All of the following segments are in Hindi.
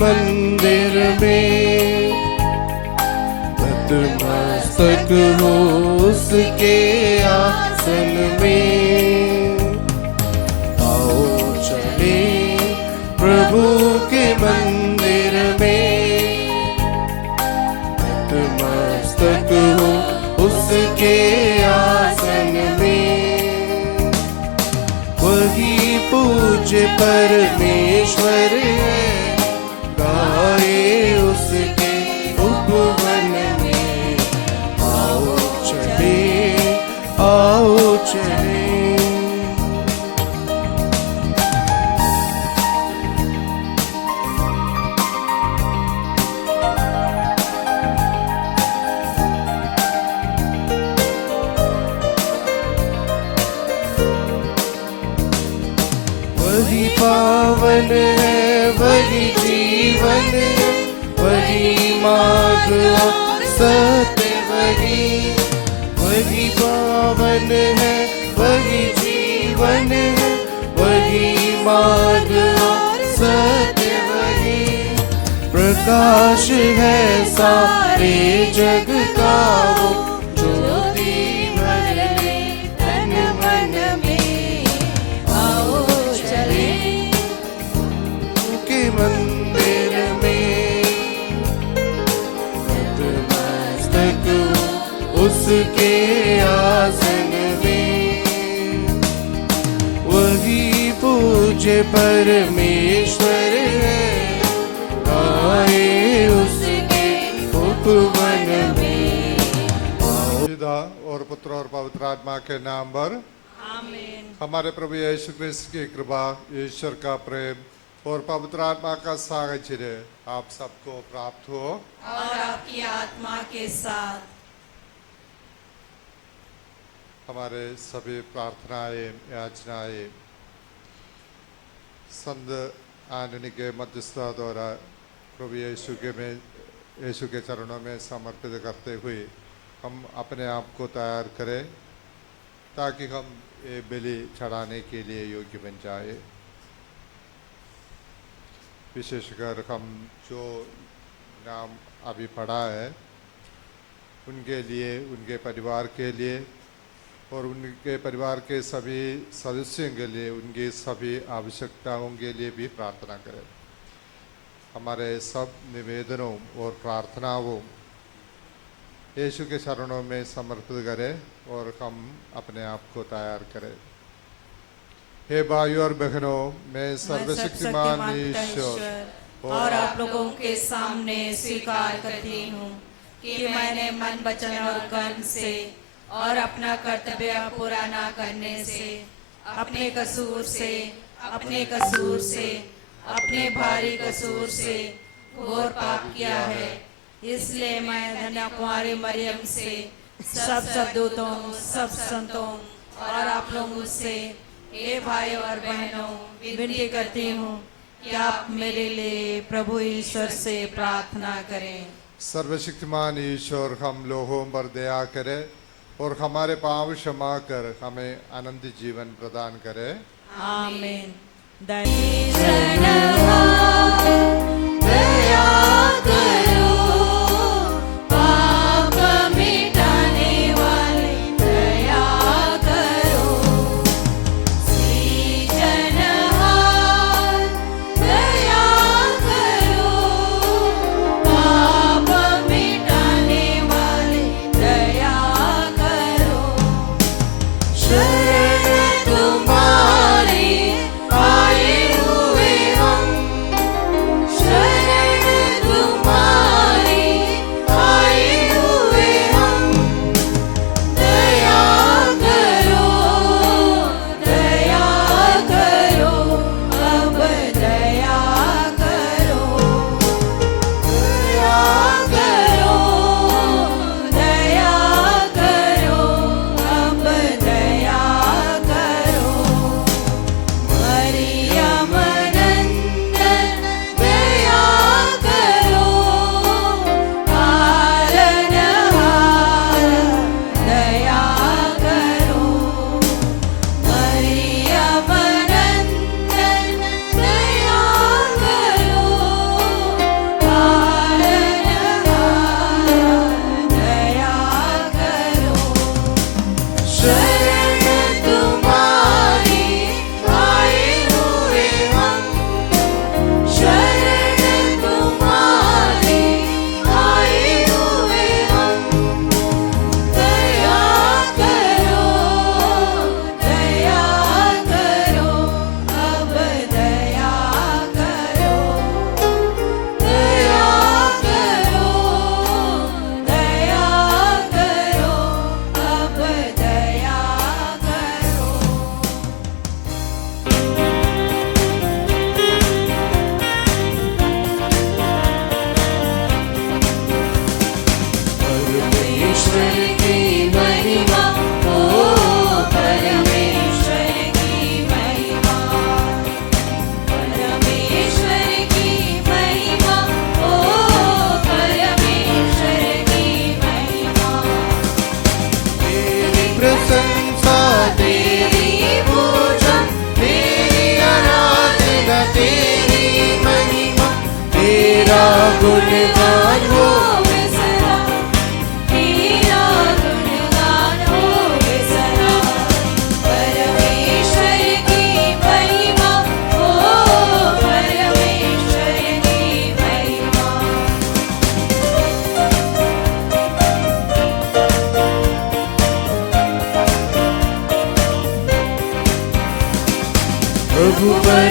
मंदिर में नतमस्तक हो उसके आसन में। आओ चले प्रभु के मंदिर में नतमस्तक हो उसके आसन में। वही पूज्य परमेश्वर है, गाए उसके उपवन में। आओ चले, आओ चले। वही पावन है, वही जीवन है, वही मार्ग और सत्य वही। वही पावन है, वही जीवन है, वही मार्ग और सत्य वही। प्रकाश है सारे जग का वो, ज्योति भर ले तन मन में। आओ चले के मंदिर में नतमस्तक उसके आसन में। वही पूज्य परमेश्वर है, गाए उसके उपवन में। पिता और पुत्र और पवित्र आत्मा के नाम पर आमीन। हमारे प्रभु यीशु क्रिस्त की कृपा, ईश्वर का प्रेम और पवित्र आत्मा का साहचर्य आप सबको प्राप्त हो और आपकी आत्मा के साथ। हमारे सभी प्रार्थनाएं याचनाएं संत आननी के मध्यस्थता द्वारा प्रभु यीशु के चरणों में समर्पित करते हुए हम अपने आप को तैयार करें ताकि हम ये बलि चढ़ाने के लिए योग्य बन जाए। विशेषकर हम जो नाम अभी पढ़ा है उनके लिए, उनके परिवार के लिए और उनके परिवार के सभी सदस्यों के लिए, उनकी सभी आवश्यकताओं के लिए भी प्रार्थना करें। हमारे सब निवेदनों और प्रार्थनाओं यीशु के चरणों में समर्पित करें और हम अपने आप को तैयार करें। हे भाइयों और बहनों, मैं सर्वशक्तिमान ईश्वर और आप लोगों के सामने स्वीकार करती हूँ कि मैंने मन, वचन और कर्म से और अपना कर्तव्य पूरा न करने से, अपने कसूर से, अपने भारी कसूर से घोर पाप किया है। इसलिए मैं धन्य कुमारी मरियम से, सब दूतों, सब संतों और आप लोगों से, हे भाई और बहनों, विनती करती हूँ कि आप मेरे लिए प्रभु ईश्वर से प्रार्थना करें। सर्वशक्तिमान ईश्वर हम लोगों पर दया करे और हमारे पाप क्षमा कर हमें आनंद जीवन प्रदान करे। आमीन। शरण तुम्हारी आए हुए हम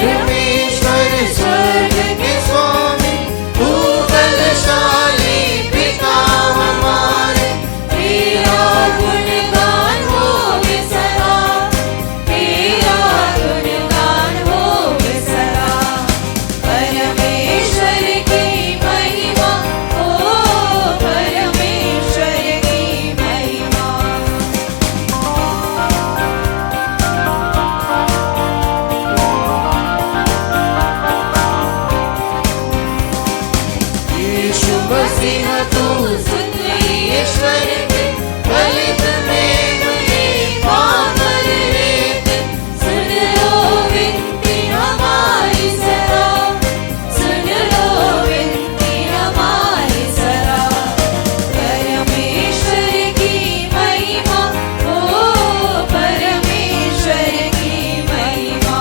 परमेश्वर स्वर्ग के स्वामी, तू बलशाली पिता हमारे, तेरा गुणगान होवे सदा, तेरा गुणगान होवे सदा। परमेश्वर की महिमा, ओ परमेश्वर की महिमा। यीशु मसीह तू सुन ईश्वर के, दलित में मुझे पामर एक, सुन लो विनती हमारी सदा, सुन लो विनती हमारी सदा। परमेश्वर की महिमा, ओ परमेश्वर की महिमा।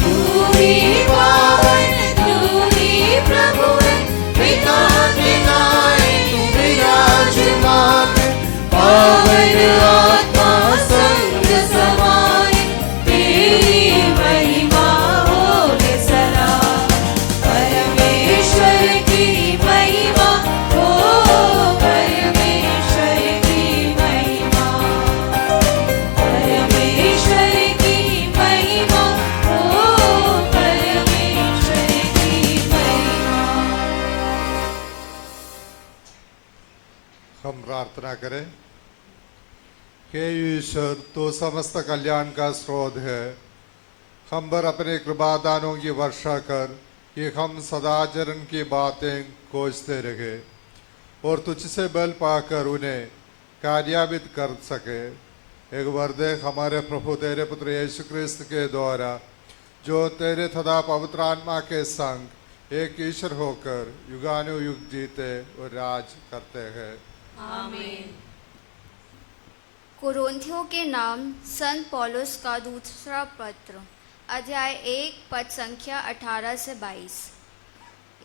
तू ही पावन, तू ही प्रभु है, पिता के नाए तू विराजमान है। पावन आत्मा संग समाए, तेरी महिमा होवे सदा। परमेश्वर की महिमा, ओ परमेश्वर की महिमा। परमेश्वर की महिमा, ओ परमेश्वर की महिमा। हम प्रार्थना करें। हे ईश्वर, तो समस्त कल्याण का स्रोत है, हम पर अपने कृपादानों की वर्षा कर कि हम सदाचरण की बातें खोजते रहे और तुझसे बल पाकर उन्हें कार्यान्वित कर सके। एक वरदे हमारे प्रभु तेरे पुत्र यीशु क्रिस्त के द्वारा, जो तेरे तथा पवित्र आत्मा के संग एक ईश्वर होकर युगानुयुग जीते और राज करते हैं। आमीन। कोरिन्थियों के नाम संत पौलुस का दूसरा पत्र, अध्याय 1 पद संख्या 18 से 22।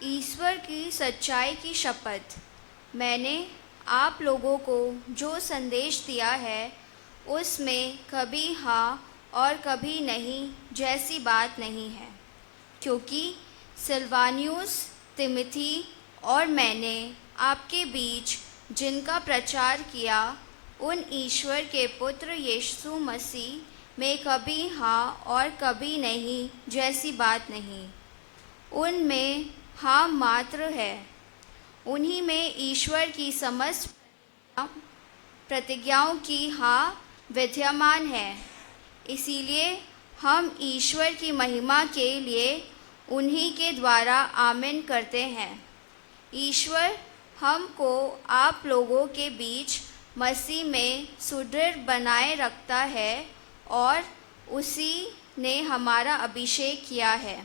ईश्वर की सच्चाई की शपथ, मैंने आप लोगों को जो संदेश दिया है उसमें कभी हाँ और कभी नहीं जैसी बात नहीं है, क्योंकि सिलवानियुस, तिमोथी और मैंने आपके बीच जिनका प्रचार किया, उन ईश्वर के पुत्र यीशु मसीह में कभी हाँ और कभी नहीं जैसी बात नहीं। उनमें हाँ मात्र है, उन्हीं में ईश्वर की समस्त प्रतिज्ञाओं की हाँ विद्यमान है। इसीलिए हम ईश्वर की महिमा के लिए उन्हीं के द्वारा आमीन करते हैं। ईश्वर हमको आप लोगों के बीच मसीह में सुदृढ़ बनाए रखता है और उसी ने हमारा अभिषेक किया है।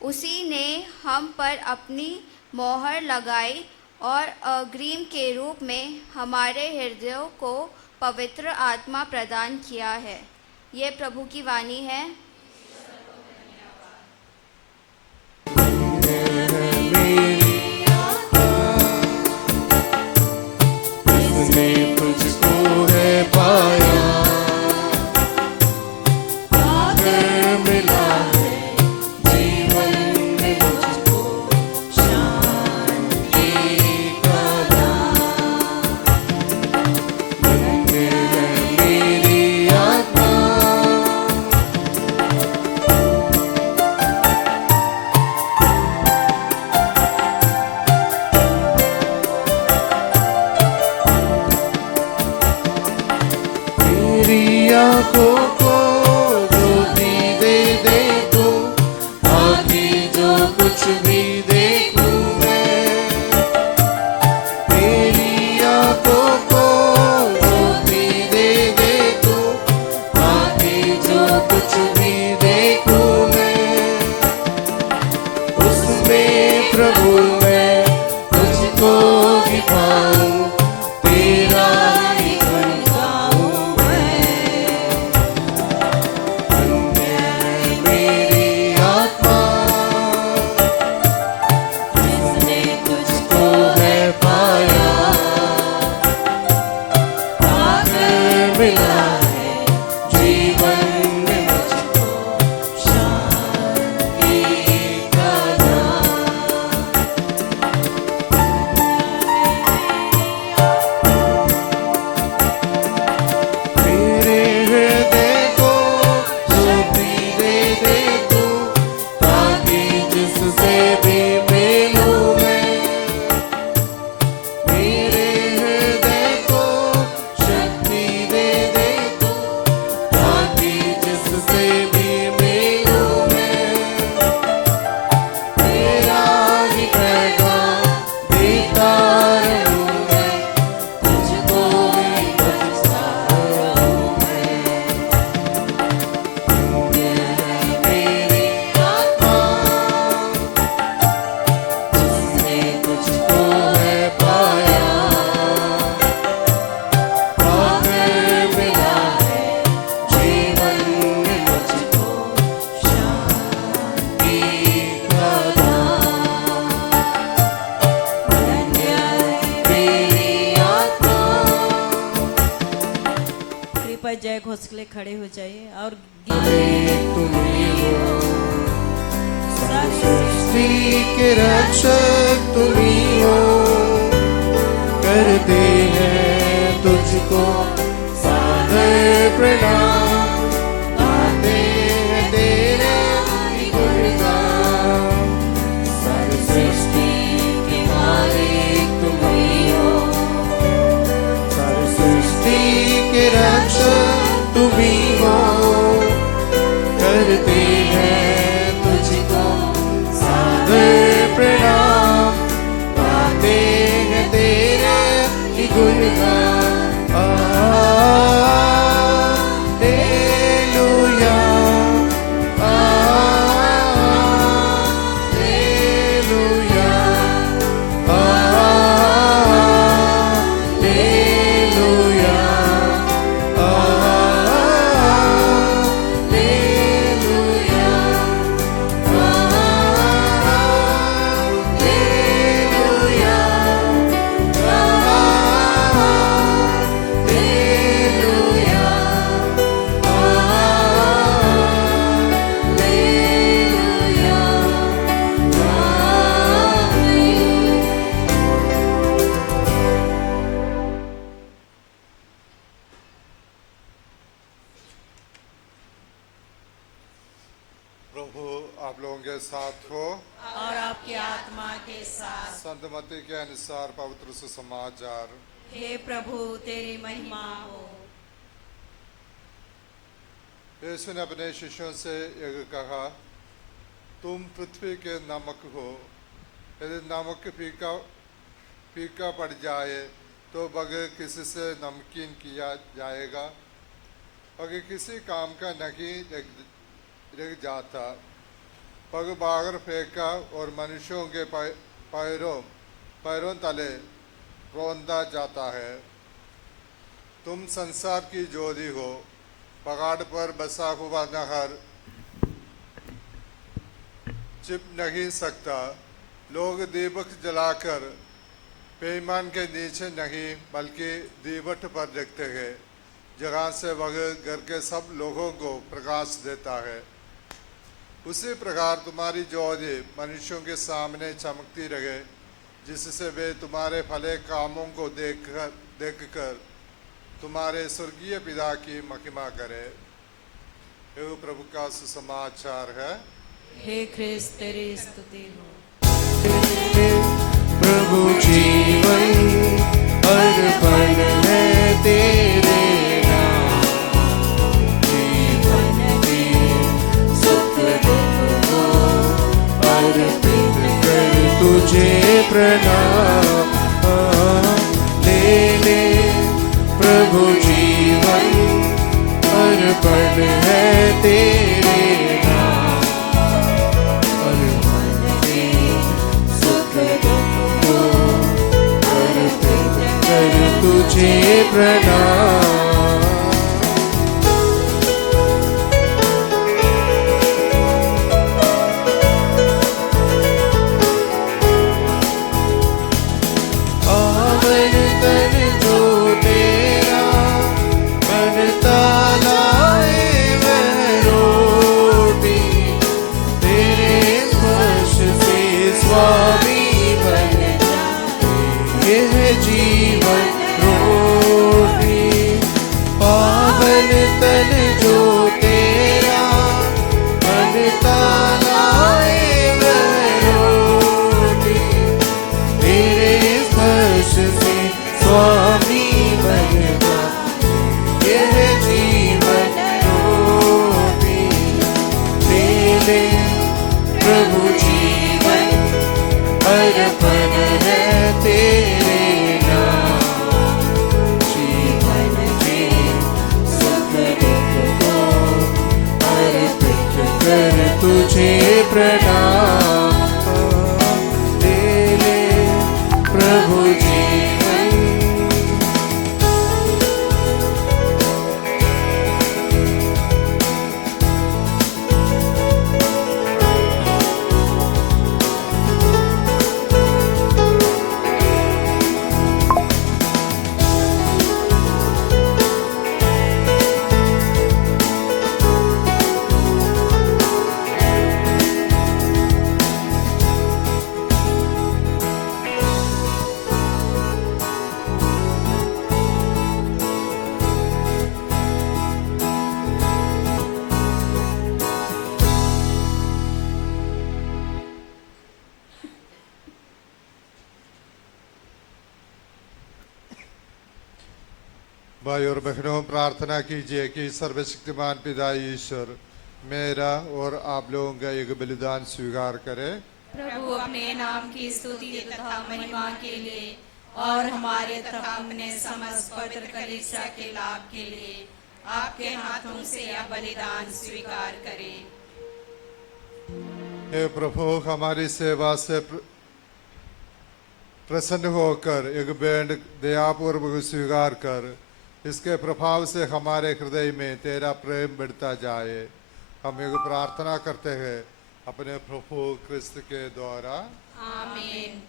उसी ने हम पर अपनी मोहर लगाई और अग्रिम के रूप में हमारे हृदयों को पवित्र आत्मा प्रदान किया है। ये प्रभु की वाणी है। इसने तुझको है पाया, आकर मिला है जीवन में मुझको शांति का दान। धन्य है मेरी आत्मा, जय घोष के लिए खड़े हो जाइए और तुम्ही हो सृष्टि के रक्षक तुम्ही हो करते हैं तुझको सादर प्रणाम गाते हैं तेरा गुणगान सारी सृष्टि के मालिक तुम्ही हो सारी सृष्टि के रक्षक तुम्ही हो करते हैं तुझको सादर प्रणाम गाते हैं तेरे ही गुणगान हालेलुया हालेलुया हालेलुया प्रभु आप लोगों के साथ हो। और आपकी आत्मा के साथ। संत मत्ती के अनुसार पवित्र सुसमाचार। हे प्रभु तेरी महिमा हो। यीशु ने अपने शिष्यों से यह कहा, तुम पृथ्वी के नमक हो। यदि नमक फीका पड़ जाए तो बगैर किसी से नमकीन किया जाएगा, बगैर किसी काम का नहीं रह जाता। पग बाहर फेंका और मनुष्यों के पैरों तले रौंदा जाता है। तुम संसार की ज्योति हो। पहाड़ पर बसा हुआ नहर छिप नहीं सकता। लोग दीपक जलाकर पैमान के नीचे नहीं बल्कि दीवट पर रखते हैं, जहाँ से वह घर के सब लोगों को प्रकाश देता है। उसी प्रकार तुम्हारी ज्योति मनुष्यों के सामने चमकती रहे, जिससे वे तुम्हारे भले कामों को देखकर तुम्हारे स्वर्गीय पिता की महिमा करे। यह प्रभु का सुसमाचार है। हे ख्रिस्त तेरी स्तुति हो। प्रभु जीवन अर्पण है तेरे नाम। जीवन की सुख दुख को अर्पित कर तुझे प्रणाम। ले ले प्रभु जीवन अर्पण है तेरे नाम। अर्पण की सुख दुख को अर्पित कर तुझे प्रणाम। आवन तन जो तेरा बनता लाए वह रोटी, तेरे स्पर्श से स्वामी बन जाए यह जीवन रोटी। पावन तन जो तेरा बनता लाए वह रोटी, तेरे स्पर्श से स्वामी बन जाए यह जीवन रोटी। ले ले प्रभु जीवन अर्पण है तेरे नाम। भाई और बहनों, प्रार्थना कीजिए कि सर्वशक्तिमान पिता ईश्वर मेरा और आप लोगों का एक बलिदान स्वीकार करे। प्रभु अपने नाम की स्तुति तथा महिमा के लिए और हमारे तथा अपने समस्त पवित्र कलीसिया के लाभ के लिए आपके हाथों से यह बलिदान स्वीकार करें। हे प्रभु, हमारी सेवा से प्रसन्न होकर एक बैंड दयापूर्वक स्वीकार कर इसके प्रभाव से हमारे हृदय में तेरा प्रेम बढ़ता जाए। हम एक प्रार्थना करते हैं अपने प्रभु क्रिस्त के द्वारा। आमीन।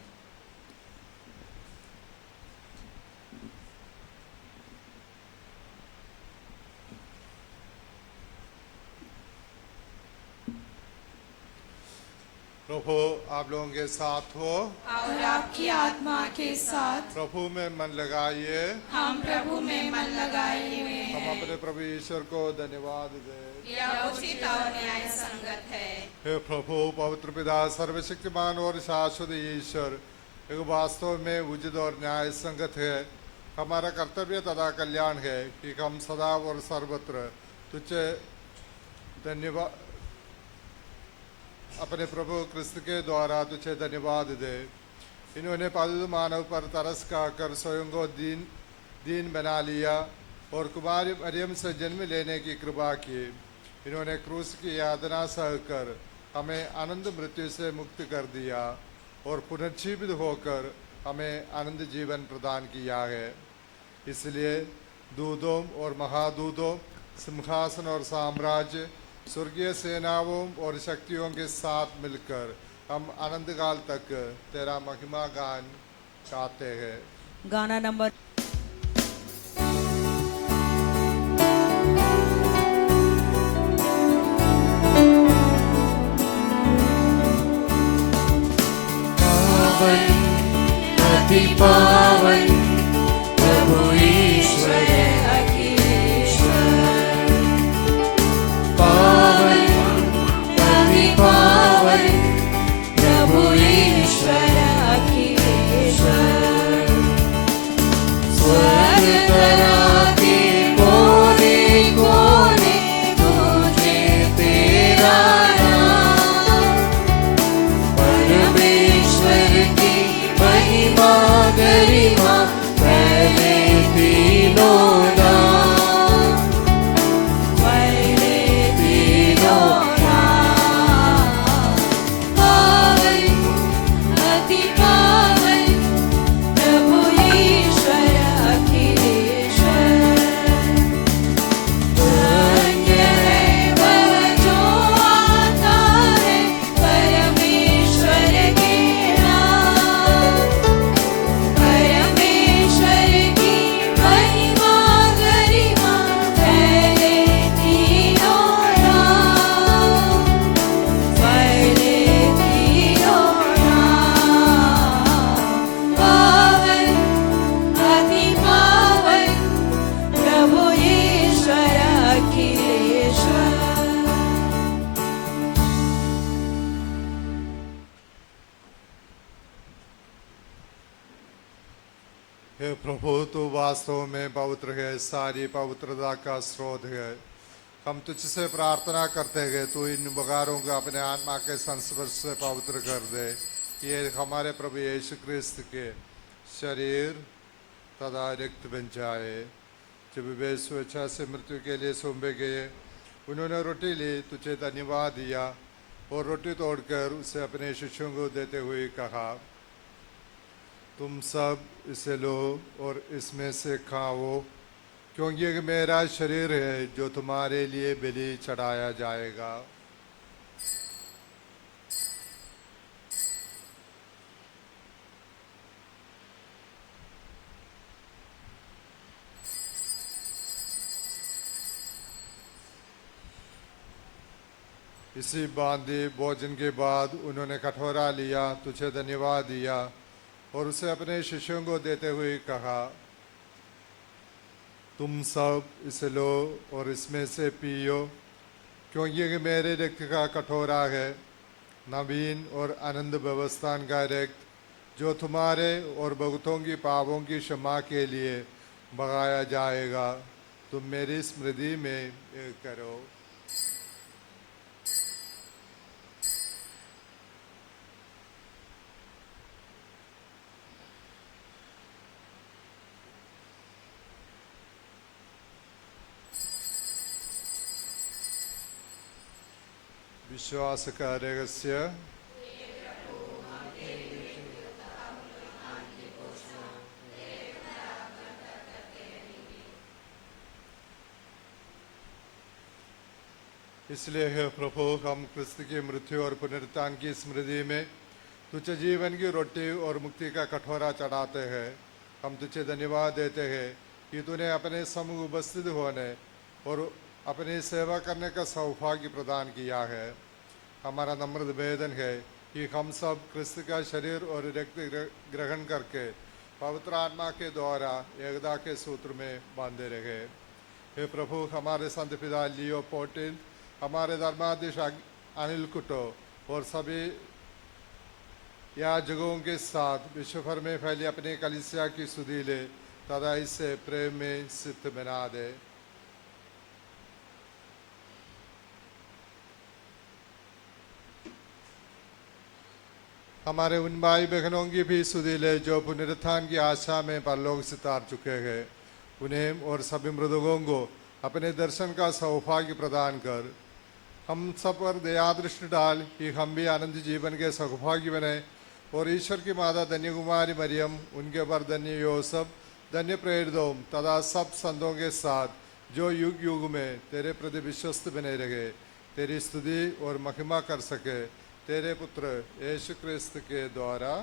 प्रभु आप लोगों के साथ हो और आपकी आत्मा के साथ। प्रभु में मन लगाइए। हम प्रभु में मन लगाए हुए हैं। हम अपने प्रभु ईश्वर को धन्यवाद दें। यह उचित और न्याय संगत है। हे प्रभु, पवित्र पिता, सर्वशक्तिमान और शाश्वत ईश्वर, एक वास्तव में उचित और न्याय संगत है। हमारा कर्तव्य तथा कल्याण है कि हम सदा और सर्वत्र तुझे धन्यवाद अपने प्रभु क्रिस्त के द्वारा तुझे धन्यवाद दे। इन्होंने पालतू मानव पर तरस खाकर स्वयं को दीन बना लिया और कुमारी मरियम से जन्म लेने की कृपा की। इन्होंने क्रूस की यातना सहकर हमें आनंद मृत्यु से मुक्त कर दिया और पुनर्जीवित होकर हमें आनंद जीवन प्रदान किया है। इसलिए दूतों और महादूतों, सिंहासन और साम्राज्य, स्वर्गीय सेनाओं और शक्तियों के साथ मिलकर हम अनंत काल तक तेरा महिमा गान गाते हैं। गाना नंबर पावन अति पावन प्रभु ईश्वर अखिलेश्वर। पावन अति पावन प्रभु ईश्वर अखिलेश्वर। स्वर्ग तरा के कोने कोने तुझे तेरा नाम। परमेश्वर की महिमा गरिमा पहले तीनों नाम। पहले तीनों नाम। पावन अति पावन प्रभु ईश्वर अखिलेश्वर। धन्य है वह जो आता है परमेश्वर के नाम। परमेश्वर की महिमा गरिमा पहले तीनों नाम। पहले तीनों नाम। पावन अति पावन प्रभु ईश्वर अखिलेश्वर। हे प्रभु, तू वास्तव में पवित्र है, सारी पवित्रता का स्रोत है। हम तुझसे प्रार्थना करते हैं तू इन बगारों को अपने आत्मा के संस्पर्श से पवित्र कर दे। ये हमारे प्रभु यीशु क्रिस्त के शरीर तथा रक्त बन जाए। जब वे स्वेच्छा से मृत्यु के लिए सौंपे गए, उन्होंने रोटी ली, तुझे धन्यवाद दिया और रोटी तोड़कर उसे अपने शिष्यों को देते हुए कहा, तुम सब इसे लो और इसमें से खाओ, क्योंकि ये मेरा शरीर है जो तुम्हारे लिए बलि चढ़ाया जाएगा। इसी बांधे भोजन के बाद उन्होंने कटोरा लिया, तुझे धन्यवाद दिया और उसे अपने शिष्यों को देते हुए कहा, तुम सब इसे लो और इसमें से पियो, क्योंकि ये मेरे रक्त का कटोरा है, नवीन और आनंद व्यवस्थान का रक्त, जो तुम्हारे और बहुतों की पापों की क्षमा के लिए बगाया जाएगा। तुम मेरी स्मृति में ये करो। विश्वास का रहस्य। इसलिए हे प्रभु, हम क्रिस्त की मृत्यु और पुनरुत्थान की स्मृति में तुझे जीवन की रोटी और मुक्ति का कटोरा चढ़ाते हैं। हम तुझे धन्यवाद देते हैं कि तूने अपने सम्मुख उपस्थित होने और अपनी सेवा करने का सौभाग्य प्रदान किया है। हमारा नम्र निवेदन है कि हम सब क्रिस्त का शरीर और रक्त ग्रहण करके पवित्र आत्मा के द्वारा एकता के सूत्र में बांधे रहे। हे प्रभु, हमारे संत पिता लियो पोटिल, हमारे धर्माधीश अनिल कुटो और सभी याजकों के साथ विश्व भर में फैली अपनी कलीसिया की सुधि ले तथा इसे प्रेम में सिद्ध बना दे। हमारे उन भाई बहनों की भी सुधि ले जो पुनरुत्थान की आशा में परलोक से तार चुके हैं। उन्हें और सभी मृतकों को अपने दर्शन का सौभाग्य प्रदान कर हम सब पर दया दृष्टि डाल कि हम भी आनंद जीवन के सौभाग्य बने और ईश्वर की माता धन्य कुमारी मरियम, उनके पर धन्य योसेफ, धन्य प्रेरितों तथा सब संतों के साथ जो युग युग में तेरे प्रति विश्वस्त बने रहे, तेरी स्तुति और महिमा कर सके, तेरे पुत्र यीशु क्रिस्त के द्वारा।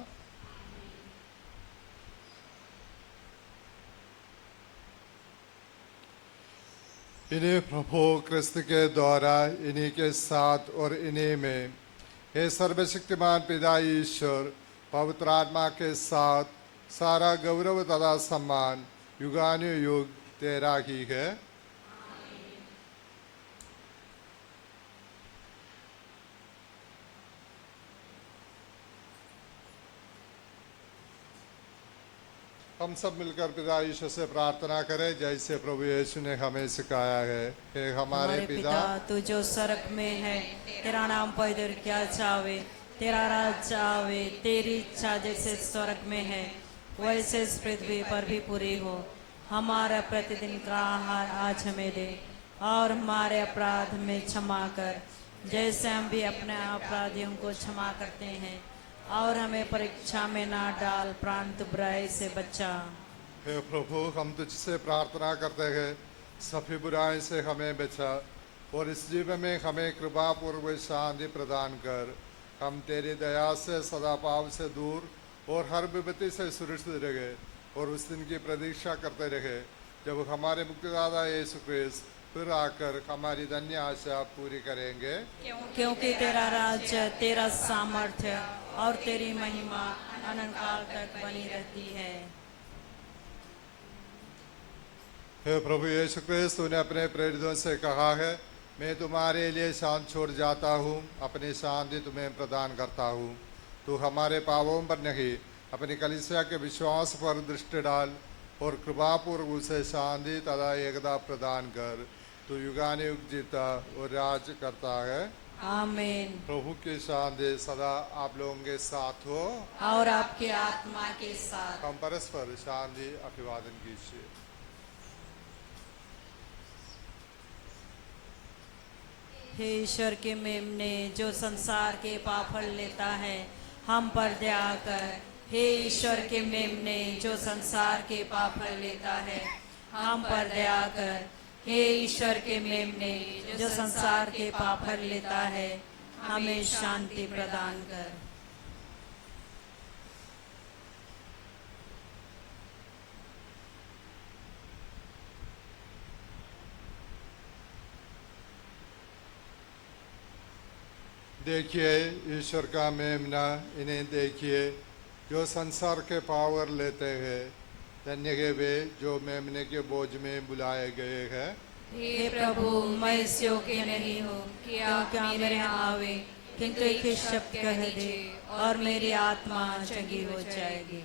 इन्हीं प्रभु क्रिस्त के द्वारा, इन्हीं के साथ और इन्हीं में हे सर्वशक्तिमान पिता ईश्वर, पवित्र आत्मा के साथ सारा गौरव तथा सम्मान युगानुयुग तेरा ही है। हम सब मिलकर पिता यीशु से प्रार्थना करें जैसे प्रभु यीशु ने हमें सिखाया है। हे हमारे पिता, तू जो स्वर्ग में है, तेरा नाम पवित्र किया जावे, तेरा राज्य आवे, तेरी इच्छा जैसे स्वर्ग में है वैसे इस पृथ्वी पर भी पूरी हो। हमारा प्रतिदिन का आहार आज हमें दे और हमारे अपराध में क्षमा कर जैसे हम भी अपने अपराधियों को क्षमा करते हैं, और हमें परीक्षा में ना डाल प्रांत बुराई से बचा। हे प्रभु, हम तुझसे प्रार्थना करते हैं सभी बुराई से हमें बचा और इस जीवन में हमें कृपा पूर्वक शांति प्रदान कर। हम तेरी दया से सदा पाप से दूर और हर विपत्ति से सुरक्षित रहे और उस दिन की प्रतीक्षा करते रहे जब हमारे मुक्तिदाता यीशु क्रिस्त फिर आकर हमारी धन्य आशा पूरी करेंगे। क्योंकि तेरा राज्य, तेरा सामर्थ्य और तेरी महिमा अनंत काल तक बनी रहती है। हे प्रभु यीशु क्रिस्त, तूने अपने प्रेरितों से कहा है, मैं तुम्हारे लिए शांति छोड़ जाता हूँ, अपनी शांति तुम्हें प्रदान करता हूँ। तू हमारे पापों पर नहीं, अपनी कलीसिया के विश्वास पर दृष्टि डाल और कृपापूर्वक उसे शांति तथा एकता प्रदान कर। तू युगानुयुग जीता और राज करता है। आमीन। प्रभु की शांति सदा आप लोगों के साथ हो और आपके आत्मा के साथ। हम परस्पर शांति अभिवादन कीजिए। हे ईश्वर के मेमने, जो संसार के पाप हर लेता है, हम पर दया कर। हे ईश्वर के मेमने, जो संसार के पाप हर लेता है, हम पर दया कर। हे ईश्वर के मेमने, जो संसार के पाप हर लेता है, हमें शांति प्रदान कर। देखिए ईश्वर का मेमना, इन्हें देखिए जो संसार के पावर लेते हैं। धन्य है वे जो मेमने के बोझ में बुलाए गए हैं। हे प्रभु, मैं इस योग्य नहीं हूँ कि आप मेरे यहाँ आवे, किंतु एक ही शब्द कह दे और मेरी आत्मा चंगी हो जाएगी।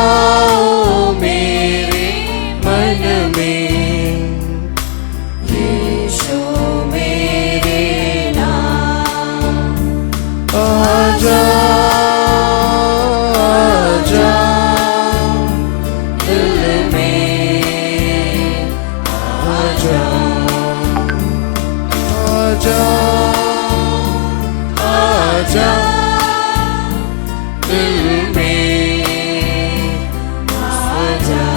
जाओ मेरे मन में, यीशु मेरे नाम आजा आजा दिल में, आजा आजा आजा दिल में, आजा।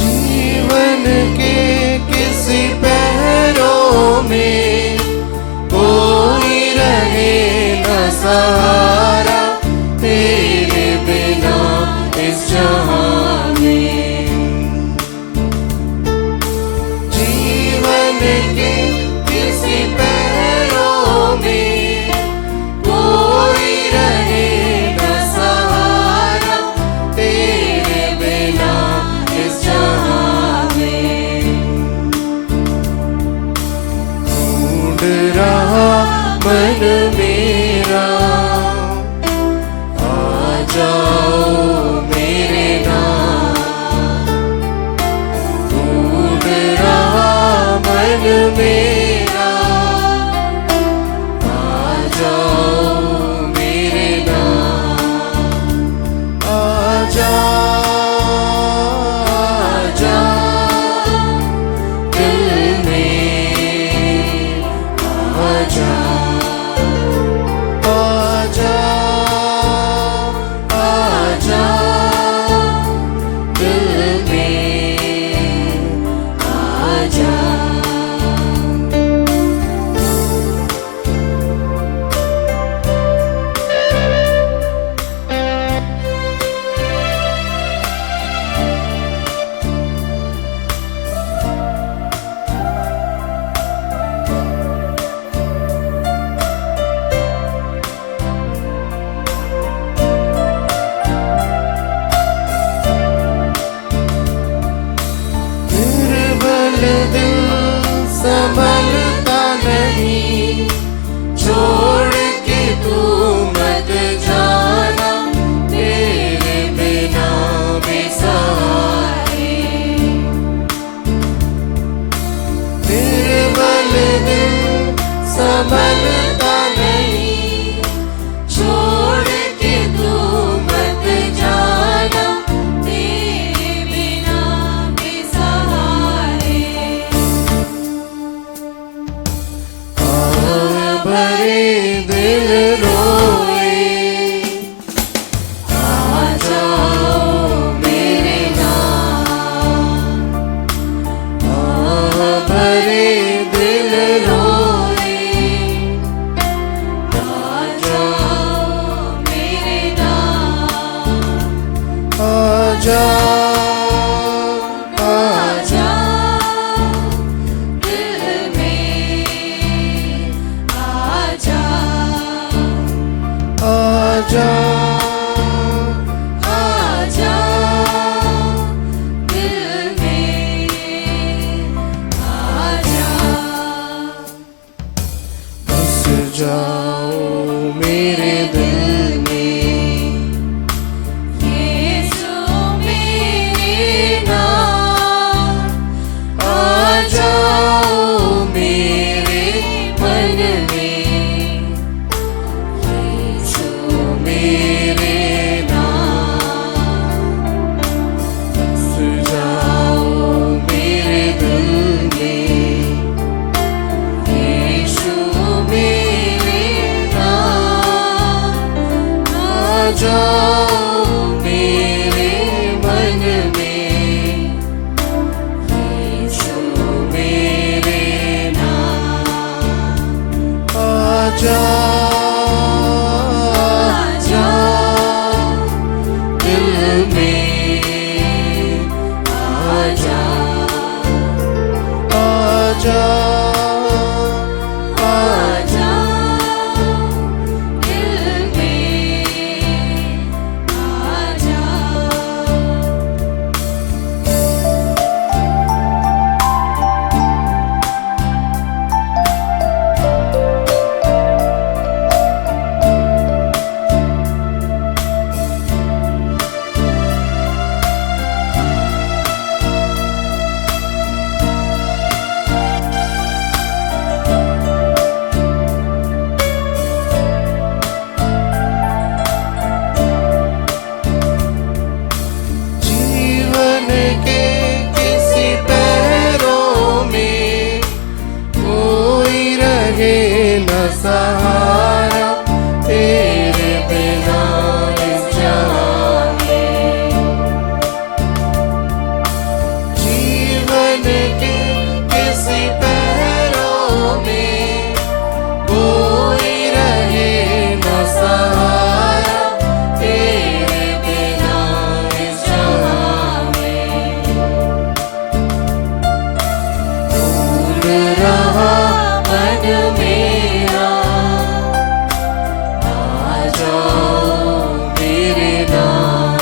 जीवन के किसी पहरों में कोई रहे न सहारा, तेरे बिना इस जहां में। जीवन के किसी पहरों में कोई रहे न सहारा, तेरे बिना इस जहां में। ढूंढ रहा मन मेरा, आ जाओ मेरे नाम। ढूंढ रहा मन मेरा, आ जाओ मेरे नाम। आजा आजा दिल में, आजा आजा आजा दिल में, आजा। निर्बल दिल संभलता नहीं, छोड़ के तू मत जाना, तेरे बिना बेसहारे। निर्बल दिल संभलता नहीं, छोड़ के तू मत जाना, तेरे बिना बेसहारे। जीवन के किसी पहरों में कोई रहे न सहारा तेरे बिना इस जहां में। दूर रहा मन मेरा, आ जाओ मेरे नाम।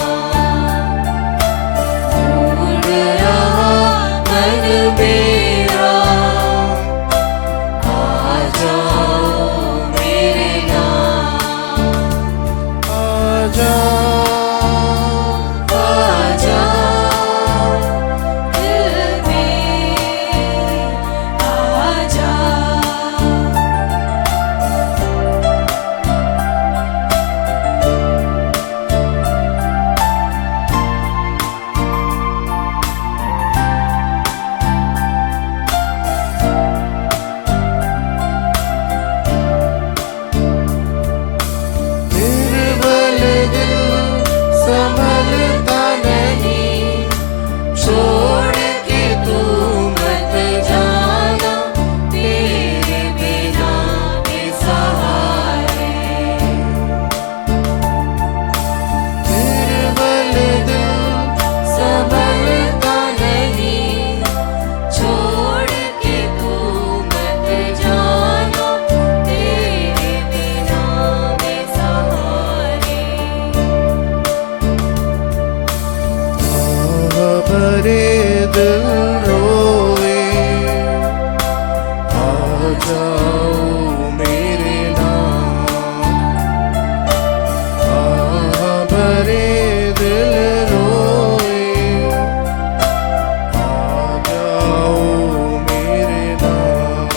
दूर रहा मन मेरा, आ जाओ मेरे नाम। आ जाओ, आ जाओ दिल में आ जा। निर्बल दिल संभलता नहीं, छोड़ के तू मत जाना तेरे बिना बेसहारे। निर्बल दिल संभलता नहीं, छोड़ के तू मत जाना तेरे बिना बेसहारे। भरे दिल रोए, आ जाओ मेरे नाम। भरे दिल रोए, आ जाओ मेरे नाम।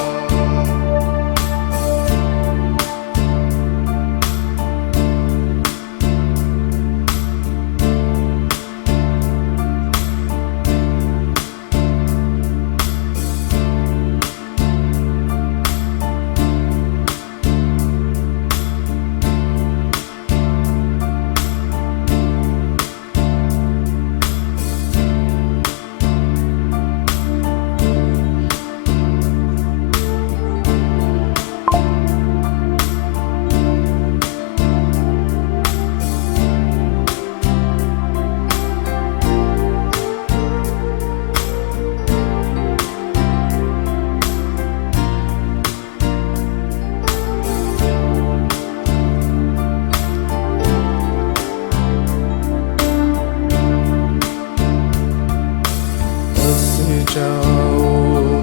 बस जाओ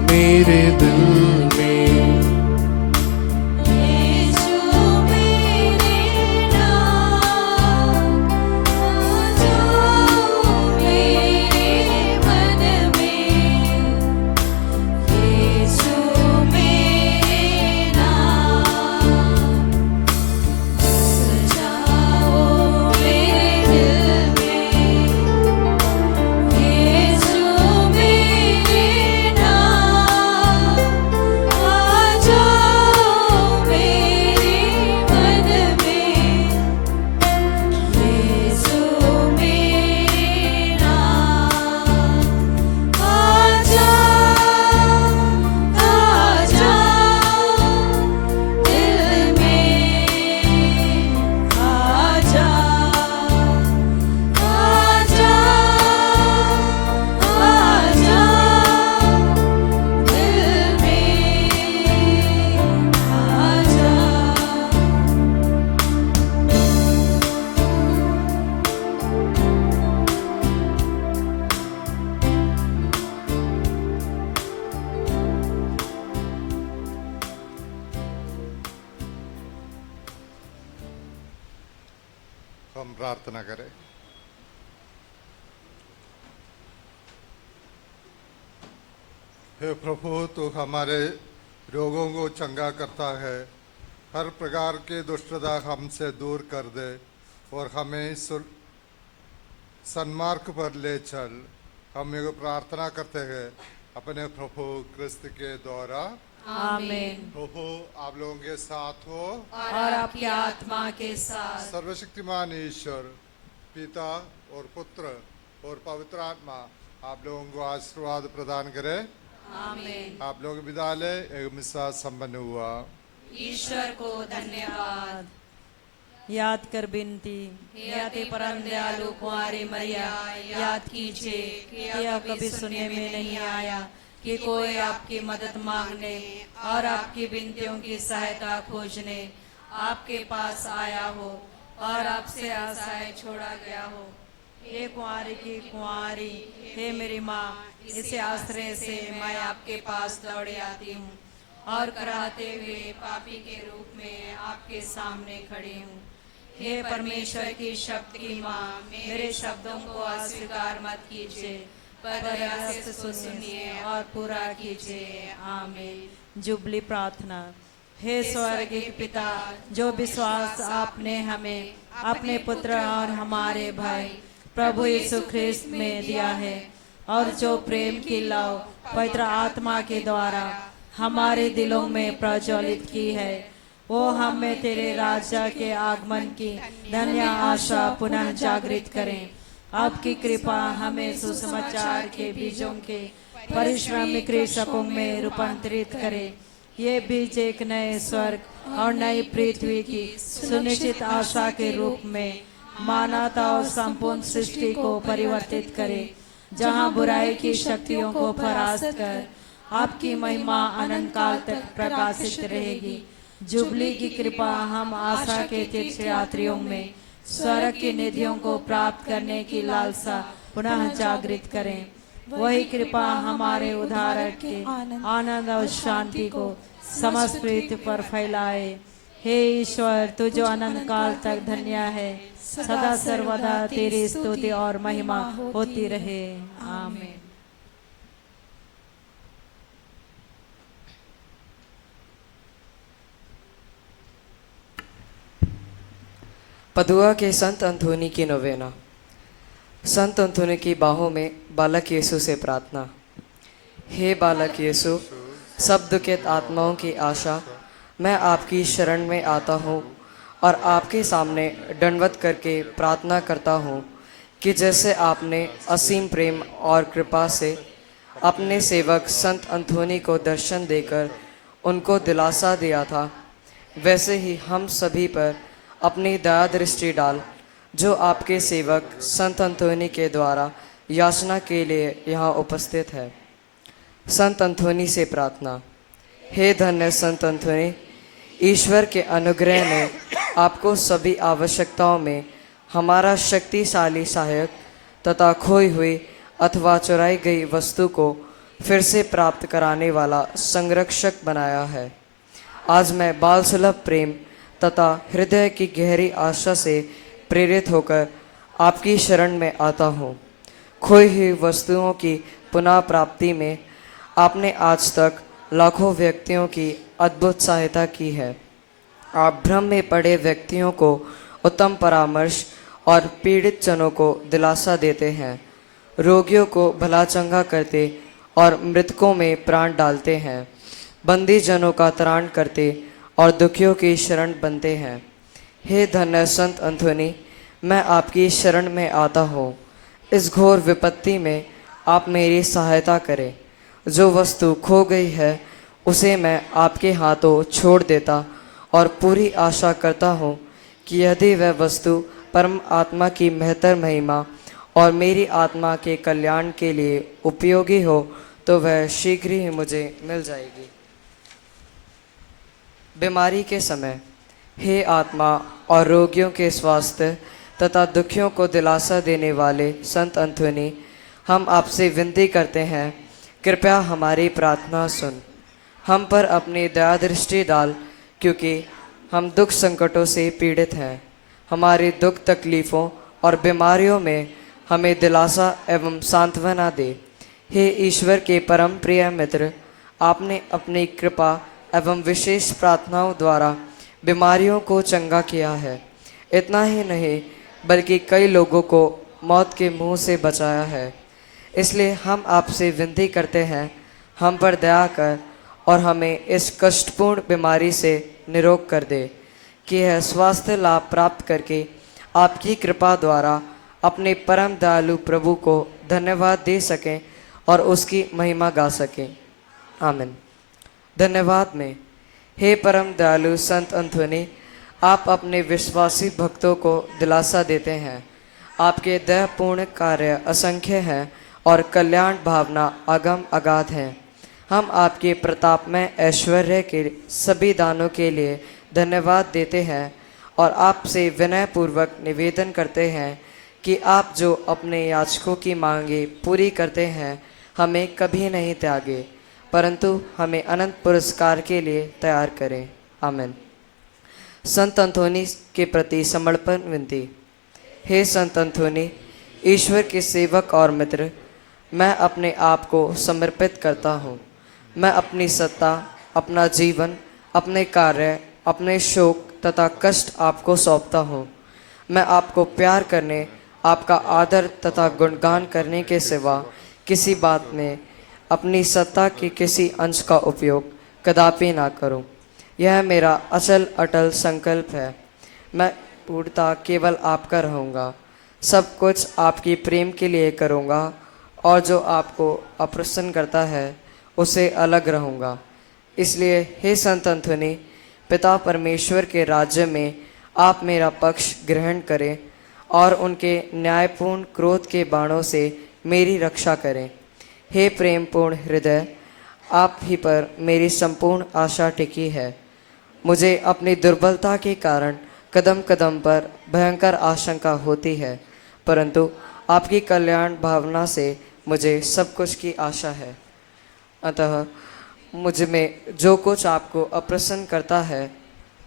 मेरे दिल में, यीशु मेरे नाम, आ जाओ मेरे मन में। यीशु मेरे नाम, बस जाओ मेरे दिल में। यीशु मेरे नाम, आ जाओ मेरे मन में। यीशु मेरे नाम, आ जाओ दिल में आ जा। आ जाओ दिल में आ जा। हम प्रार्थना करें। हे प्रभु, तू हमारे रोगों को चंगा करता है, हर प्रकार के दुष्टता हमसे दूर कर दे और हमें सन्मार्ग पर ले चल। हम ये प्रार्थना करते हैं अपने प्रभु क्रिस्त के द्वारा। आमीन। प्रभु आप लोगों के साथ हो और आपकी आत्मा के साथ। सर्वशक्तिमान ईश्वर पिता और पुत्र और पवित्र आत्मा आप लोगों को आशीर्वाद प्रदान करे। आमीन। आप लोग विदा ले, एक मिसा संपन्न हुआ। ईश्वर को धन्यवाद। याद कर बिनती, हे अति परम दयालु कुंवारी मरिया, याद कीजिए कि यह कभी सुनने में नहीं आया कि कोई आपकी मदद मांगने और आपकी विनतियों की सहायता खोजने आपके पास आया हो और आपसे आशाएं छोड़ा गया हो। हे कुंवारी की कुंवारी, हे मेरी माँ, इस आश्रय से मैं आपके पास दौड़ी आती हूँ और कराते हुए पापी के रूप में आपके सामने खड़ी हूँ। हे परमेश्वर की शब्द की माँ, मेरे शब्दों को अस्वीकार मत कीजिए, पर दया से सुनिए और पूरा कीजिए। आमीन। जुबली प्रार्थना। हे स्वर्गीय पिता, जो विश्वास आपने हमें अपने पुत्र और हमारे भाई प्रभु यीशु ख्रिस्त में दिया है, और जो प्रेम की लौ पवित्र आत्मा के द्वारा हमारे दिलों में प्रज्वलित की है, वो हमें तेरे राजा के आगमन की धन्य आशा पुनः जागृत करें। आपकी कृपा हमें सुसमाचार के बीजों के परिश्रमी कृषकों में रूपांतरित करे। ये बीज एक नए स्वर्ग और नई पृथ्वी की सुनिश्चित आशा के रूप में मानवता और संपूर्ण सृष्टि को परिवर्तित करे, जहाँ बुराई की शक्तियों को परास्त कर आपकी महिमा अनंत काल तक प्रकाशित रहेगी। जुबली की कृपा हम आशा के तीर्थयात्रियों में स्वर्ग की निधियों को प्राप्त करने की लालसा पुनः जागृत करें। वही कृपा हमारे उद्धारक के आनंद और शांति को समस्त पृथ्वी पर फैलाए। हे ईश्वर, तू जो अनंत काल तक धन्य है, सदा सर्वदा तेरी स्तुति और महिमा होती रहे। आमीन। पदुआ के संत अंथोनी की नोवेना। संत अंथोनी की बाहों में बालक यीशु से प्रार्थना। हे बालक यीशु, सब दुखित आत्माओं की आशा, मैं आपकी शरण में आता हूँ और आपके सामने दंडवत करके प्रार्थना करता हूँ कि जैसे आपने असीम प्रेम और कृपा से अपने सेवक संत अंथोनी को दर्शन देकर उनको दिलासा दिया था, वैसे ही हम सभी पर अपनी दया दृष्टि डाल, जो आपके सेवक संत अंथोनी के द्वारा याचना के लिए यहाँ उपस्थित है। संत अंथोनी से प्रार्थना। हे धन्य संत अंथोनी, ईश्वर के अनुग्रह ने आपको सभी आवश्यकताओं में हमारा शक्तिशाली सहायक तथा खोई हुई अथवा चुराई गई वस्तु को फिर से प्राप्त कराने वाला संरक्षक बनाया है। आज मैं बाल सुलभ प्रेम तथा हृदय की गहरी आशा से प्रेरित होकर आपकी शरण में आता हूँ। खोई हुई वस्तुओं की पुनः प्राप्ति में आपने आज तक लाखों व्यक्तियों की अद्भुत सहायता की है। आप भ्रम में पड़े व्यक्तियों को उत्तम परामर्श और पीड़ित जनों को दिलासा देते हैं, रोगियों को भला चंगा करते और मृतकों में प्राण डालते हैं, बंदी जनों का त्राण करते और दुखियों की शरण बनते हैं। हे धन्य संत अंथोनी, मैं आपकी शरण में आता हूँ। इस घोर विपत्ति में आप मेरी सहायता करें। जो वस्तु खो गई है उसे मैं आपके हाथों छोड़ देता और पूरी आशा करता हूँ कि यदि वह वस्तु परम आत्मा की महतर महिमा और मेरी आत्मा के कल्याण के लिए उपयोगी हो तो वह शीघ्र ही मुझे मिल जाएगी। बीमारी के समय हे आत्मा और रोगियों के स्वास्थ्य तथा दुखियों को दिलासा देने वाले संत अंथोनी, हम आपसे विनती करते हैं, कृपया हमारी प्रार्थना सुन। हम पर अपनी दया दृष्टि डाल, क्योंकि हम दुख संकटों से पीड़ित हैं। हमारी दुख तकलीफ़ों और बीमारियों में हमें दिलासा एवं सांत्वना दे। हे ईश्वर के परम प्रिय मित्र, आपने अपनी कृपा एवं विशेष प्रार्थनाओं द्वारा बीमारियों को चंगा किया है। इतना ही नहीं बल्कि कई लोगों को मौत के मुंह से बचाया है। इसलिए हम आपसे विनती करते हैं, हम पर दया कर और हमें इस कष्टपूर्ण बीमारी से निरोग कर दे कि यह स्वास्थ्य लाभ प्राप्त करके आपकी कृपा द्वारा अपने परम दयालु प्रभु को धन्यवाद दे सकें और उसकी महिमा गा सकें। आमीन। धन्यवाद में हे परम दयालु संत अंथोनी, आप अपने विश्वासी भक्तों को दिलासा देते हैं। आपके दयापूर्ण कार्य असंख्य हैं और कल्याण भावना अगम अगाध है। हम आपके प्रतापमय ऐश्वर्य के सभी दानों के लिए धन्यवाद देते हैं और आपसे विनय पूर्वक निवेदन करते हैं कि आप जो अपने याचकों की मांगे पूरी करते हैं, हमें कभी नहीं त्यागे, परंतु हमें अनंत पुरस्कार के लिए तैयार करें। आमीन। संत अंथोनी के प्रति समर्पण विनती। हे संत अंथोनी, ईश्वर के सेवक और मित्र, मैं अपने आप को समर्पित करता हूँ। मैं अपनी सत्ता, अपना जीवन, अपने कार्य, अपने शोक तथा कष्ट आपको सौंपता हूँ। मैं आपको प्यार करने, आपका आदर तथा गुणगान करने के सिवा किसी बात में अपनी सत्ता के किसी अंश का उपयोग कदापि ना करूं। यह मेरा अचल अटल संकल्प है। मैं पूर्णतः केवल आपका रहूँगा। सब कुछ आपकी प्रेम के लिए करूँगा और जो आपको अप्रसन्न करता है उसे अलग रहूँगा। इसलिए हे संत अंथोनी, पिता परमेश्वर के राज्य में आप मेरा पक्ष ग्रहण करें और उनके न्यायपूर्ण क्रोध के बाणों से मेरी रक्षा करें। हे प्रेमपूर्ण हृदय, आप ही पर मेरी संपूर्ण आशा टिकी है। मुझे अपनी दुर्बलता के कारण कदम कदम पर भयंकर आशंका होती है, परंतु आपकी कल्याण भावना से मुझे सब कुछ की आशा है। अतः मुझ में जो कुछ आपको अप्रसन्न करता है,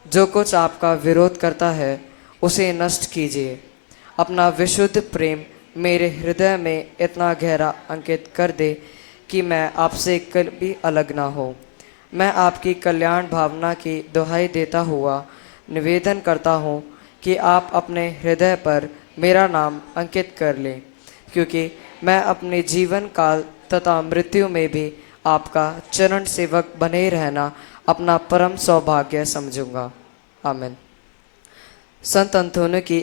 जो कुछ आपका विरोध करता है, उसे नष्ट कीजिए। अपना विशुद्ध प्रेम मेरे हृदय में इतना गहरा अंकित कर दे कि मैं आपसे कभी अलग ना हो। मैं आपकी कल्याण भावना की दुहाई देता हुआ निवेदन करता हूँ कि आप अपने हृदय पर मेरा नाम अंकित कर लें, क्योंकि मैं अपने जीवन काल तथा मृत्यु में भी आपका चरण सेवक बने रहना अपना परम सौभाग्य समझूंगा। आमीन। संत अंथोनी की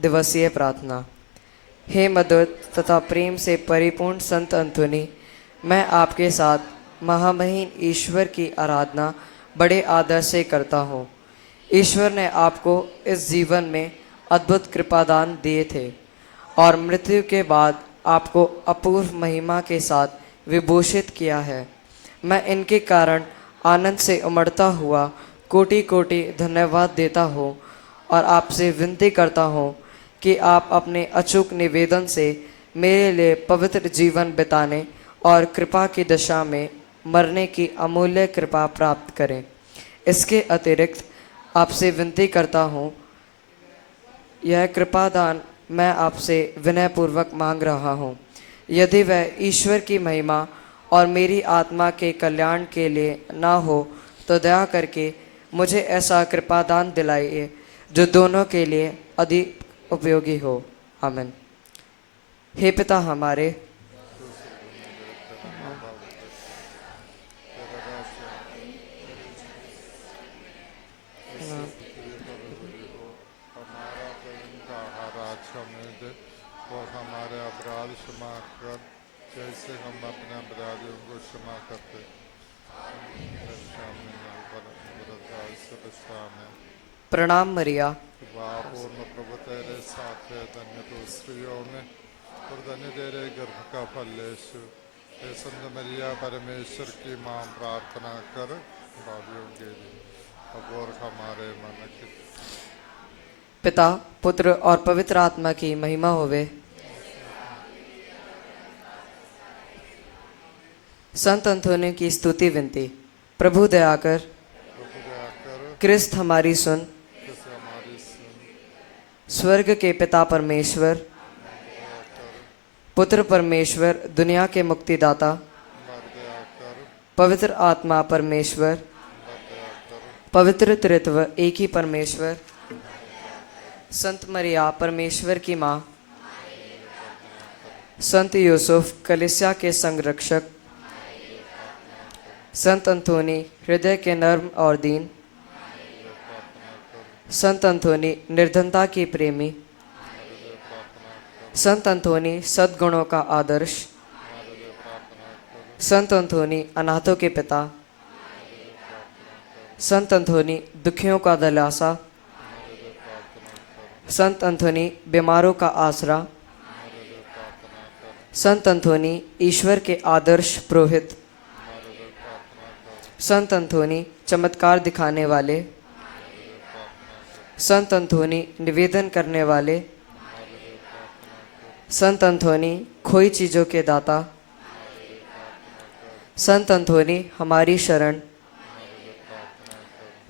दिवसीय प्रार्थना। हे मधुर तथा प्रेम से परिपूर्ण संत अंथोनी, मैं आपके साथ महामहिम ईश्वर की आराधना बड़े आदर से करता हूँ। ईश्वर ने आपको इस जीवन में अद्भुत कृपादान दिए थे और मृत्यु के बाद आपको अपूर्व महिमा के साथ विभूषित किया है। मैं इनके कारण आनंद से उमड़ता हुआ कोटि कोटि धन्यवाद देता हूँ और आपसे विनती करता हूँ कि आप अपने अचूक निवेदन से मेरे लिए पवित्र जीवन बिताने और कृपा की दशा में मरने की अमूल्य कृपा प्राप्त करें। इसके अतिरिक्त आपसे विनती करता हूँ, यह कृपादान मैं आपसे विनयपूर्वक मांग रहा हूँ। यदि वह ईश्वर की महिमा और मेरी आत्मा के कल्याण के लिए ना हो तो दया करके मुझे ऐसा कृपादान दिलाइए जो दोनों के लिए अधिक उपयोगी हो। आमीन। हे पिता हमारे, और हमारे अपराध क्षमा कर, जैसे हम अपने अपराधियों को क्षमा करते। प्रणाम मरिया। पूर्ण प्रभु तेरे साथ है, धन्य तो स्त्रियों में और धन्य तेरे गर्भ का फल यीशु। हे संत मरिया, परमेश्वर की मां, प्रार्थना कर भावियों के लिए अब और हमारे मन के। पिता, पुत्र और पवित्र आत्मा की महिमा होवे। संत अंथोनी की स्तुति विनती। प्रभु दया कर, क्रिस्त हमारी सुन। स्वर्ग के पिता परमेश्वर, पुत्र परमेश्वर, दुनिया के मुक्तिदाता, पवित्र आत्मा परमेश्वर, पवित्र त्रित्व एक ही परमेश्वर, संत मरिया परमेश्वर की माँ, संत यूसुफ कलीसिया के संरक्षक, संत अंथोनी हृदय के नर्म और दीन, संत अंथोनी निर्धनता की प्रेमी, संत अंतोनी सद्गुणों का आदर्श, संत अंतोनी अनाथों के पिता, संत अंतोनी दुखियों का दिलासा, संत अंतोनी बीमारों का आसरा, संत अंतोनी ईश्वर के आदर्श पुरोहित, संत अंतोनी चमत्कार दिखाने वाले, संत अंतोनी निवेदन करने वाले, संत अंतोनी खोई चीज़ों के दाता, संत अंतोनी हमारी शरण,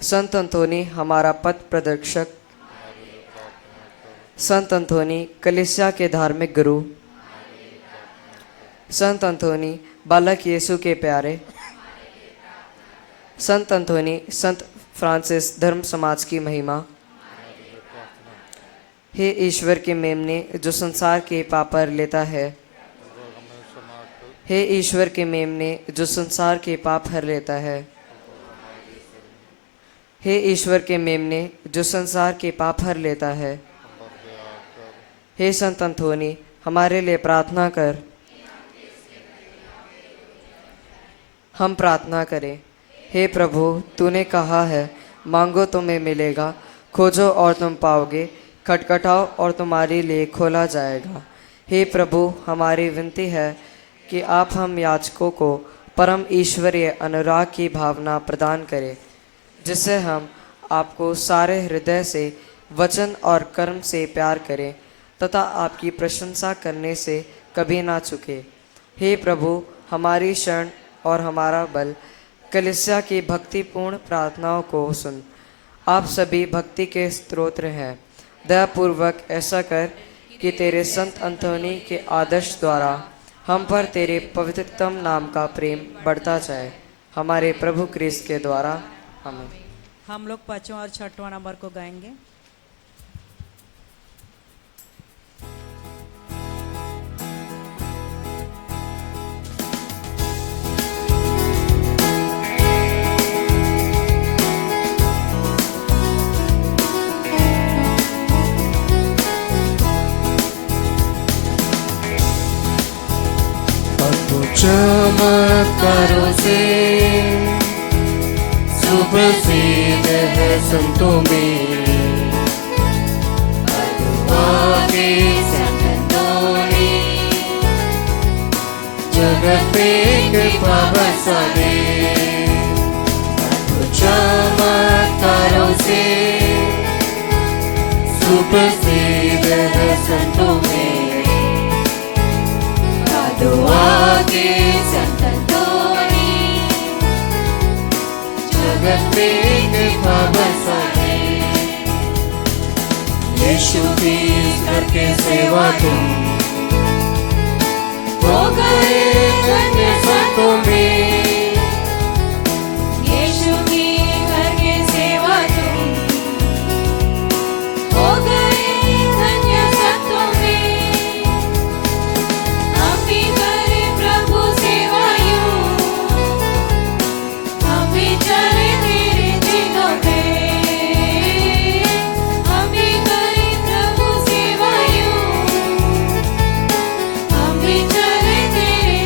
संत अंतोनी हमारा पथ प्रदर्शक, संत अंतोनी कलीसिया के धार्मिक गुरु, संत अंतोनी बालक यीशु के प्यारे, संत अंतोनी संत फ्रांसिस धर्म समाज की महिमा। हे ईश्वर के मेमने जो संसार के पाप पर लेता है, हे ईश्वर के मेमने जो संसार के पाप हर लेता है, हे ईश्वर के मेमने जो संसार के पाप हर लेता है, हे संत अंतोनी हमारे लिए प्रार्थना कर। हम प्रार्थना करें। हे प्रभु, तूने कहा है मांगो तुम्हें मिलेगा, खोजो और तुम पाओगे, खटखटाओ और तुम्हारे लिए खोला जाएगा। हे प्रभु, हमारी विनती है कि आप हम याचकों को परम ईश्वरीय अनुराग की भावना प्रदान करें, जिससे हम आपको सारे हृदय से, वचन और कर्म से प्यार करें तथा आपकी प्रशंसा करने से कभी ना चुके। हे प्रभु, हमारी शरण और हमारा बल, कलीसिया की भक्तिपूर्ण प्रार्थनाओं को सुन। आप सभी भक्ति के स्तोत्र हैं। दयापूर्वक ऐसा कर कि तेरे संत अंतोनी के आदर्श द्वारा हम पर तेरे पवित्रतम नाम का प्रेम बढ़ता जाए, हमारे प्रभु क्रिस्त के द्वारा। आमीन। हम लोग 5वां और 6वां नंबर को गाएंगे। चमत्कारों से सुप्रसिद्ध है संतों में, आगे संतोनी जगत पे कृपा बरसा दे। चमत्कारों से सुप्रसिद्ध है संतों में, दुआ के संत अंतोनी जगत पे कृपा बरसा दे। यीशु की करके सेवा तुम हो गए धन्य संतों में। यीशु की करके सेवा तुम हो गए धन्य संतों में। हम भी करें प्रभु सेवा यूं, हम भी चले तेरे चिन्हों पे। हम भी करें प्रभु सेवा यूं, हम भी चले तेरे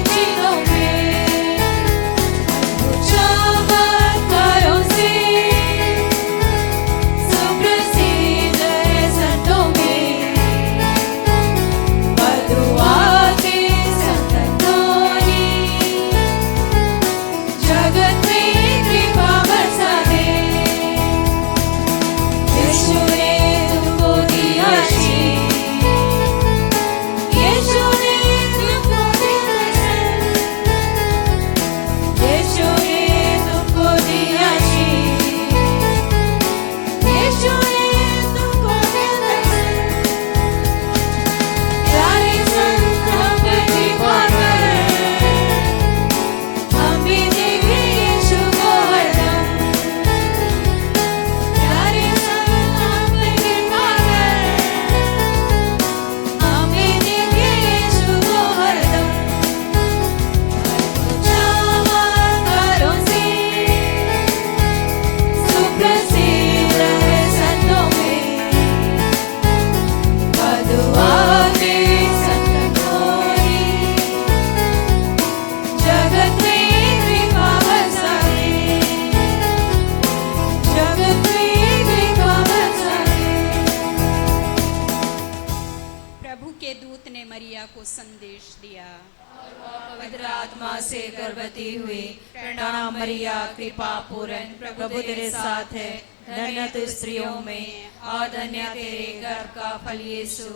आत्मा से गर्भवती हुई। प्रणाम मरिया कृपा पूर्ण प्रभु तेरे साथ है, धन्य तू स्त्रियों में और धन्य तेरे गर्भ का फल यीशु।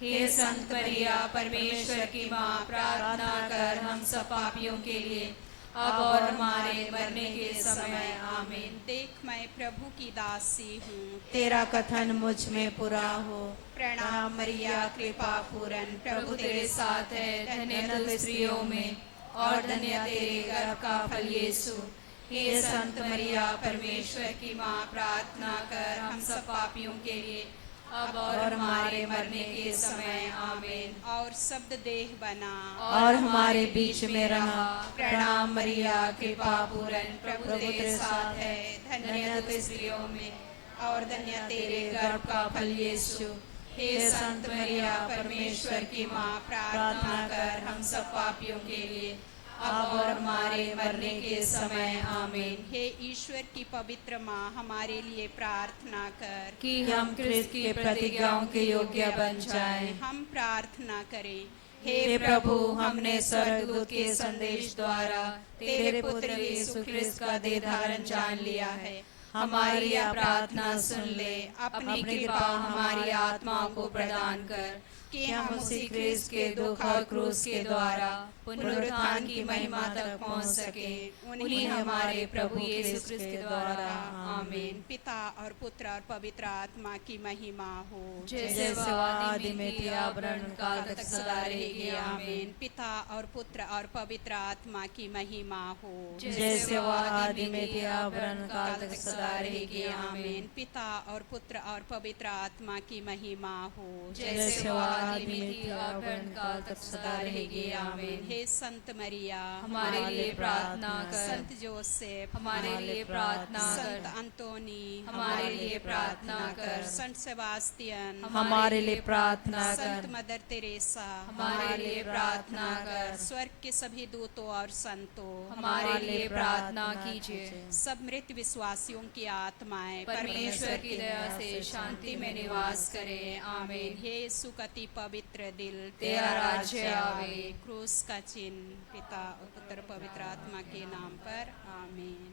हे संत मरिया परमेश्वर की माँ, प्रार्थना कर हम सब पापियों के लिए अब और हमारे मरने के समय आमीन। देख मैं प्रभु की दासी हूँ, तेरा कथन मुझ में पूरा हो। प्रणाम मरिया कृपा पूर्ण प्रभु तेरे साथ है, धन्य तू स्त्रियों में और धन्य तेरे गर्भ का फल यीशु। हे संत मरिया परमेश्वर की माँ, प्रार्थना कर हम सब पापियों के लिए अब और हमारे मरने के समय आमीन। और शब्द देह बना और हमारे बीच में रहा। प्रणाम मरिया कृपा पूर्ण प्रभु तेरे साथ है, धन्य तू स्त्रियों में और धन्य तेरे गर्भ का फल यीशु। हे संत मरिया परमेश्वर की माँ, प्रार्थना कर हम सब पापियों के लिए अब और हमारे मरने के समय आमीन। हे ईश्वर की पवित्र माँ, हमारे लिए प्रार्थना कर कि हम क्रिस्त की प्रतिज्ञाओं के योग्य बन जाएं। हम प्रार्थना करें। हे प्रभु, हमने स्वर्गदूत के संदेश द्वारा तेरे पुत्र यीशु क्रिस्त का देह धारण जान लिया है। हमारी यह प्रार्थना सुन ले। अपनी कृपा हमारी आत्माओं को प्रदान कर कि हम उसी क्रिस्त के दुख और क्रूस के द्वारा पुनरुत्थान की महिमा तक पहुंच सके। उन्हीं हमारे प्रभु यीशु क्रिस्त के द्वारा आमीन। पिता और पुत्र और पवित्र आत्मा की महिमा हो, जैसे वो आदि में थी, आभरण काल तक सदा रहेगी आमीन। पिता और पुत्र और पवित्र आत्मा की महिमा हो, जैसे वो आदि में थी, आभरण काल तक सदा रहेगी आमीन। पिता और पुत्र और पवित्र आत्मा की महिमा हो, जैसे वो आदि में थी, आभरण काल तक सदा रहेगी आमीन। हे संत मरिया हमारे लिए प्रार्थना कर। संत जोसेफ हमारे लिए प्रार्थना संत कर। अंतोनी हमारे लिए प्रार्थना कर। संत सेबास्तियन हमारे लिए प्रार्थना संत कर। मदर तेरेसा हमारे लिए प्रार्थना कर। स्वर्ग के सभी दूतों और संतों हमारे लिए प्रार्थना कीजिए। सब मृत विश्वासियों की आत्माएं परमेश्वर की दया से शांति में निवास करें आमीन। हे यीशु का अति पवित्र दिल, तेरा राज्य आवे। क्रूस का चिन्ह पिता और पुत्र पवित्र आत्मा के नाम पर आमीन।